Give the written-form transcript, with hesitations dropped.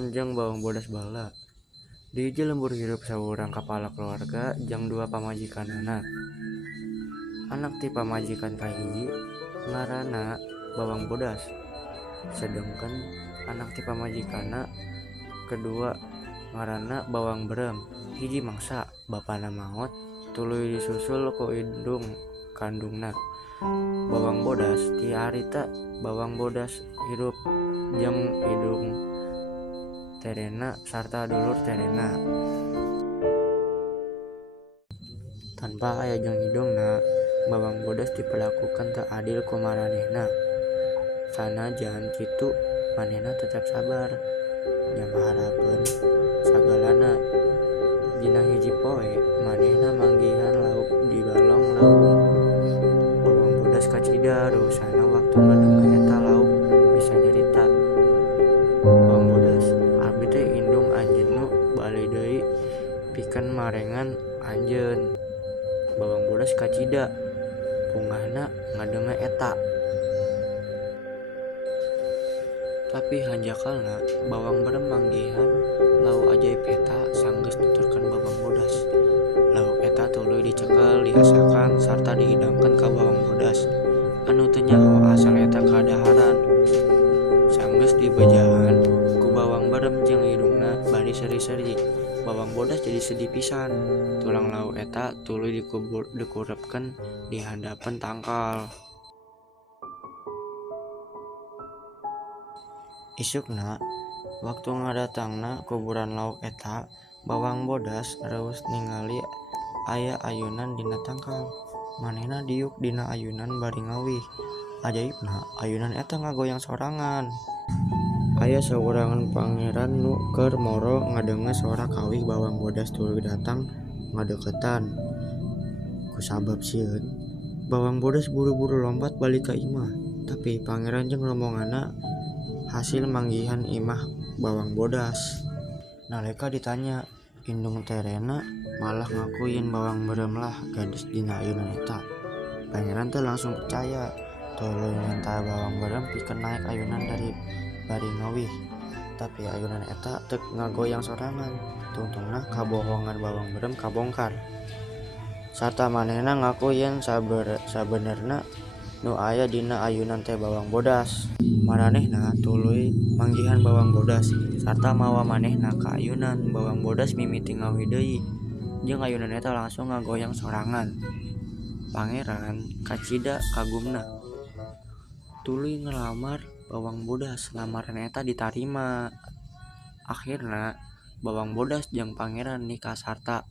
Barem jeung bawang bodas bala. Di hiji lembur hirup saurang kepala keluarga jeung dua pamajikanana. Anak ti pamajikan kahiji ngaranna bawang bodas. Sedengkeun anak ti pamajikanna kedua ngaranna bawang berem. Hiji mangsa bapana maot tuluy disusul ku indung kandungna. Bawang bodas ti harita bawang bodas hirup jeung indung terena sarta dulur terena. Tanpa aya jeung hidungna, bawang bodas diperlakukan teu adil ku maranehna. Sanajan kitu, manehna tetep sabar, nyamaharapeun sagalana. Dina hiji poe, manehna manggihan lauk di balong leung. Bawang bodas kacida reueusana waktu ngadenge eta lauk bisa nyarita. Bawang bodas, abi teh indung anjeun nu bali deui pikeun marengan anjeun. Bawang bodas kacida, pungahna ngadenge eta. Tapi hanjakalna bawang berem manggihan lauk ajaib eta sanggeus nuturkeun bawang bodas. Lauk eta tuluy dicekel, diasakan sarta dihidangkeun ka bawang bodas anu teu nyaho asal eta kadaharan. Sanggeus dibejahan ku bawang berem jeung hidungna bari seri-seri, bawang bodas jadi sedih pisan. Tulang lauk eta tuluy dikurepkeun di handapeun tangkal. Isukna waktu ngadatangna kuburan lauk eta, bawang bodas reueus ningali aya ayunan dina tangkal. Manehna diuk dina ayunan bari ngawih. Ajaibna ayunan eta ngagoyang sorangan. Aya saurangan pangeran nu keur moro ngadenge sorak kawih bawang bodas tuluy datang ngadeukeutan. Kusabab sieun, bawang bodas buru-buru lompat balik ka imah, tapi pangeran jeung rombonganna hasil manggihan imah bawang bodas. Nalika ditanya, indung terena malah ngakuyin bawang berem lah gadis dina ayunan eta. Pangeran teh langsung percaya, tuluy minta bawang berem pikeun naek ayunan dari bari ngawih. Tapi ayunan eta teu ngagoyang sorangan. Tungtungna kabohongan bawang berem kabongkar. Sarta manehna ngaku yen sabenerna nu aya dina ayunan teh bawang bodas. Maranehna tuluy manggihan bawang bodas sarta mawa manehna ka ayunan. Bawang bodas mimiti ngawih deui jeung ayunan eta langsung ngagoyang sorangan. Pangeran kacida kagumna, tuluy ngelamar bawang bodas. Lamaran eta ditarima. Akhirna bawang bodas jeung pangeran nikah sarta